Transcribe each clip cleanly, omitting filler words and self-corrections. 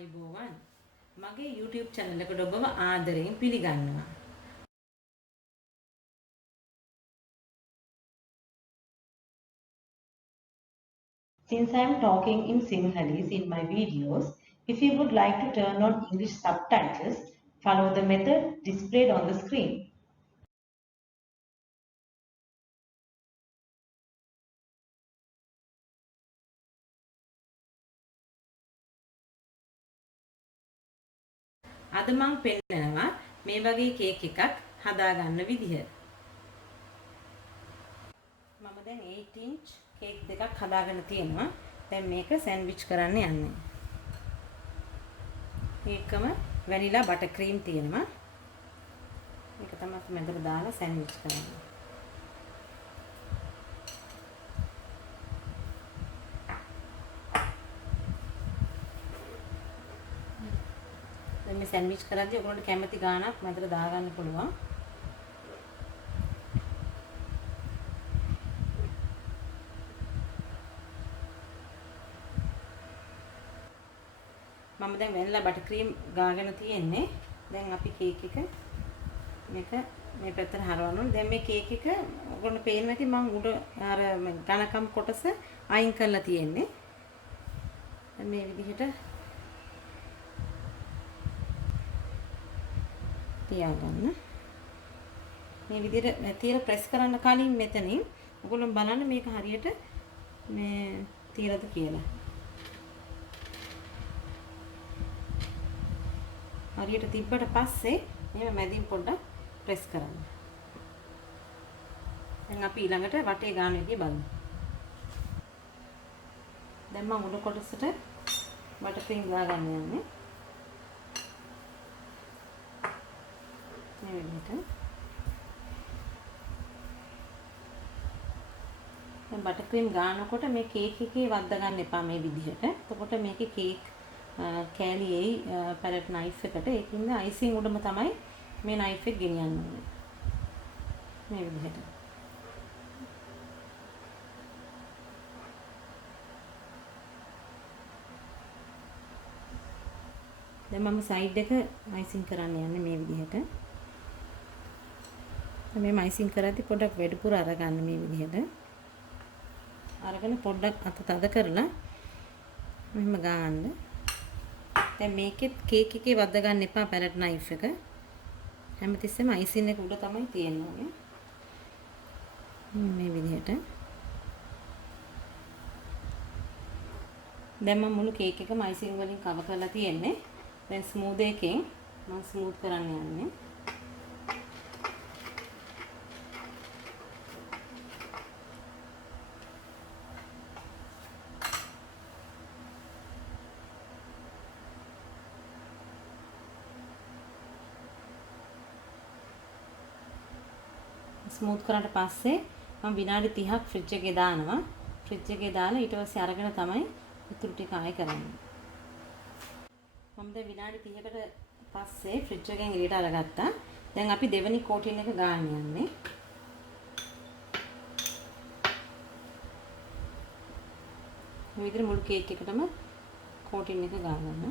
ආයුබෝවන් මගේ YouTube channel එකට ඔබව ආදරයෙන් පිළිගන්නවා. Since I am talking in Sinhalese in my videos, if you would like to turn on English subtitles, follow the method displayed on the screen. අද මම පෙන්නනවා මේ වගේ කේක් එකක් හදාගන්න විදිහ. මම දැන් 8 inch කේක් දෙකක් හදාගෙන තියෙනවා. දැන් මේක සෑන්ඩ්විච් කරන්න යන්නේ. ඒකම වැනිලා බටර් ක්‍රීම් තියෙනවා. මේක තමයි අපි මැදට දාලා සෑන්ඩ්විච් කරන්නේ. දැන් මේ සෑන්ඩ්විච් කරද්දී ඔයගොල්ලන්ට කැමති ගාණක් මැදට දාගන්න පුළුවන්. මම දැන් වැනිලා බටර් ක්‍රීම් ගාගෙන තියෙන්නේ. දැන් අපි කේක් එක මේක මේ පැත්තට හරවන්න ඕනේ. දැන් මේ කේක් එක ඔයගොල්ලන්ට පේනවා ඇති මම උඩ අර ඝනකම් කොටස අයින් කරලා තියෙන්නේ. දැන් මේ විදිහට තියාගන්න. මේ විදිහට තියලා ප්‍රෙස් කරන්න කලින් මෙතනින් ඔයගොල්ලෝ බලන්න මේක හරියට මේ තියලාද කියලා. හරියට තිබ්බට පස්සේ මෙහෙම මැදින් පොඩ්ඩක් ප්‍රෙස් කරන්න. දැන් අපි ඊළඟට වටේ ගන්න විදිය බලමු. දැන් මම උඩ කොටසට බටර් ක්‍රීම් දාගන්න යන්නේ. මේ විදිහට. දැන් බටර් ක්‍රීම් ගන්නකොට මේ කේක් එකේ වද්දා ගන්න එපා මේ විදිහට. එතකොට මේකේ කේක් කෑලි එයි පැලට් නයිෆ් එකට. ඒකින්ද අයිසිං උඩම තමයි මේ නයිෆ් එක ගෙනියන්න ඕනේ. මේ විදිහට. දැන් මම සයිඩ් එක අයිසිං කරන්න යන්නේ මේ විදිහට. දැන් මේ අයිසිං කරද්දි පොඩ්ඩක් වැඩිපුර අරගන්න මේ විදිහට. අරගෙන පොඩ්ඩක් අත තද කරලා මෙහෙම ගාන්න. දැන් මේකෙත් කේක් එකේ වද්ද ගන්න එපා පැලට් නයිෆ් එක. හැමතිස්සෙම අයිසින් එක උඩ තමයි තියෙන්නේ. මේ විදිහට. දැන් මම මුළු කේක් එකම අයිසින් වලින් කවර් කරලා තියෙන්නේ. දැන් ස්මූද් එකෙන් මම ස්මූද් කරන්න යන්නේ. ස්මූත් කරාට පස්සේ මම විනාඩි 30ක් ෆ්‍රිජ් එකේ දානවා. ෆ්‍රිජ් එකේ දාලා ඊට පස්සේ අරගෙන තමයි ඉතුරු ටික ආයෙ කරන්නේ. මම දැන් විනාඩි 30කට පස්සේ ෆ්‍රිජ් එකෙන් එළියට අරගත්තා. දැන් අපි දෙවෙනි කෝටින් එක ගන්න යන්නේ. මේ විදිහට මුළු කේක් එකටම කෝටින් එක ගාගන්න.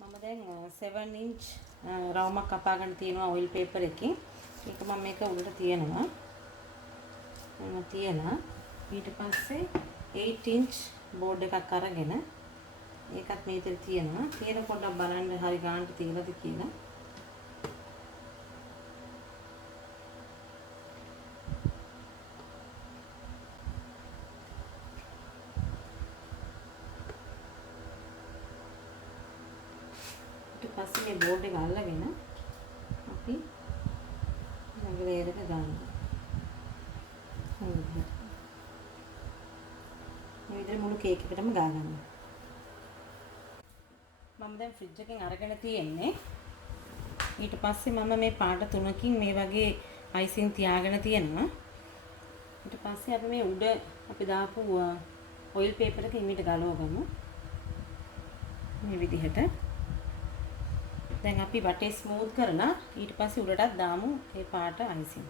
මම දැන් 7 inch රවුමක් කපාගෙන තියෙනවා ඔයිල් පේපර් එකකින්. ඒක මම මේක උඩට තියනවා. මම තියලා ඊට පස්සේ 8 inch බෝඩ් එකක් අරගෙන ඒකත් මේ විදිහට තියනවා. තියන පොඩ්ඩක් බලන්න හරි ගානට තියලාද කියලා. ඊට පස්සේ මේ බෝඩ් එක අල්ලගෙන අපි ලේයර් එක ගන්නවා. මේ විදිහට මුළු කේක් එකටම ගා ගන්නවා. මම දැන් ෆ්‍රිජ් එකෙන් අරගෙන තියෙන්නේ. ඊට පස්සේ මම මේ පාට තුනකින් මේ වගේ අයිසින් තියාගෙන තියෙනවා. ඊට පස්සේ අපි මේ උඩ අපි දාපු ඔයිල් පේපර් එක ඉමීට ගලවගමු. මේ විදිහට. දැන් අපි වටේ ස්මූත් කරලා ඊට පස්සේ උඩටත් දාමු මේ පාට අයිසින්.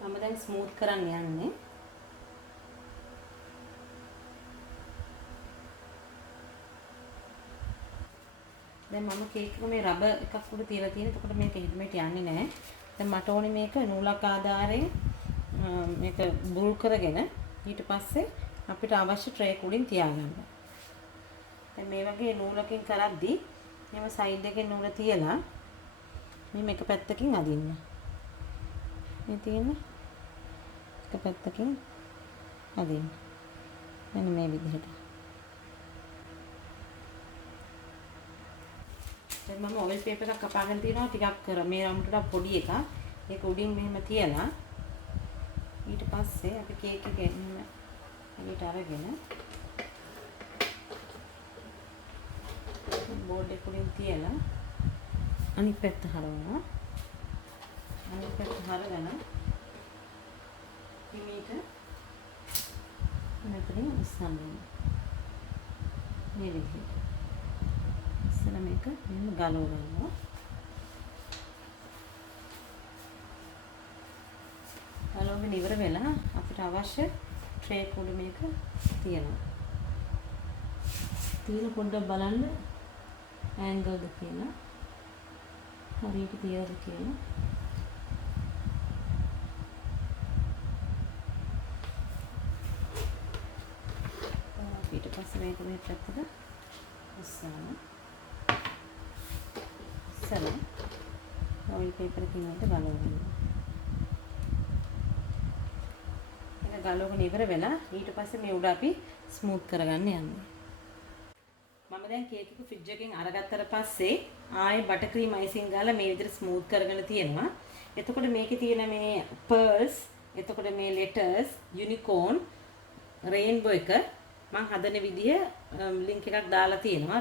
මම දැන් ස්මූත් කරන්න යන්නේ. දැන් මම කේක් එක මේ රබර් එකක් උඩ තියලා තියෙන. එතකොට මේක හිටමෙට යන්නේ නැහැ. දැන් මට ඕනේ මේක නූලක් ආධාරයෙන් මේක බුල් කරගෙන ඊට පස්සේ අපිට අවශ්‍ය ට්‍රේ එක උඩින් තියාගන්න. දැන් මේ වගේ නූලකින් කරද්දී එහෙම සයිඩ් එකේ නූල තියලා මේ එක පැත්තකින් අදින්න. මේ තියෙන්නේ එක පැත්තකින් අදින්න. මෙන්න මේ විදිහට. දැන් මම ඔයිල් පේපර් එකක් කපාගෙන තියනවා ටිකක් කර මේ රවුමට පොඩි එකක්. ඒක උඩින් මෙහෙම තියලා ඊට පස්සේ අපි කේක් එක මෙහෙම එළියට අරගෙන බෝඩ් එක උඩින් තියලා අනිත් පැත්ත හරවනවා. අනිත් පැත්ත හරගෙන හිමීට මෙතනින් උස්සන්න මේ විදිහට. ඉස්සර මේක මෙහෙම ගලව ගන්නවා. ගලවගෙන ඉවර වෙලා අපිට අවශ්‍ය ට්‍රේ එක උඩ මේක තියනවා. තියෙන පොඩ්ඩක් බලන්න ඇන්ගල්ද කියලා. හරියට තියලාද කියලා. ඊට පස්සේ මේක මේ පැත්තට උස්සන්න. ඉස්සර ඔයිල් පේපර් එකකින් මේක ගලවන්න. ඒක ගලවගෙන ඉවර වෙලා ඊට පස්සේ මේ උඩ අපි ස්මූත් කරගන්න යන්නේ. මම දැන් කේක් එක ෆ්‍රිජ් එකෙන් අරගත්තට පස්සේ ආයේ බටර් ක්‍රීම් අයිසිං ගාලා මේ විදිහට ස්මූත් කරගෙන තියෙනවා. එතකොට මේකේ තියෙන මේ පර්ල්ස්, එතකොට මේ ලෙටර්ස්, යුනිකෝන්, රේන්බෝ එක මම හදන විදිය ලින්ක් එකක් දාලා තියෙනවා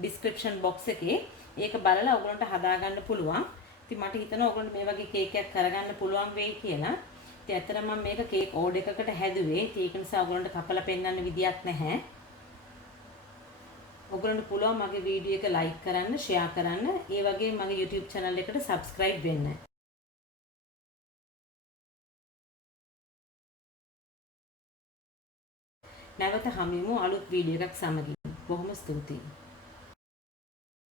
ඩිස්ක්‍රිප්ෂන් බොක්ස් එකේ. ඒක බලලා ඔයගොල්ලන්ට හදාගන්න පුළුවන්. ඉතින් මට හිතෙනවා ඔයගොල්ලන්ට මේ වගේ කේක් එකක් කරගන්න පුළුවන් වෙයි කියලා. ඉතින් ඇත්තටම මම මේක කේක් ඕඩර් එකකට හැදුවේ. ඒක නිසා ඔයගොල්ලන්ට කපලා පෙන්නන්න විදියක් නැහැ. ඔයගොල්ලන්ට පුළුවන් මගේ වීඩියෝ එක ලයික් කරන්න, ෂෙයා කරන්න, ඒ වගේම මගේ YouTube channel එකට subscribe වෙන්න. නැවත හමුවෙමු අලුත් වීඩියෝ එකක් සමගින්. බොහොම ස්තුතියි.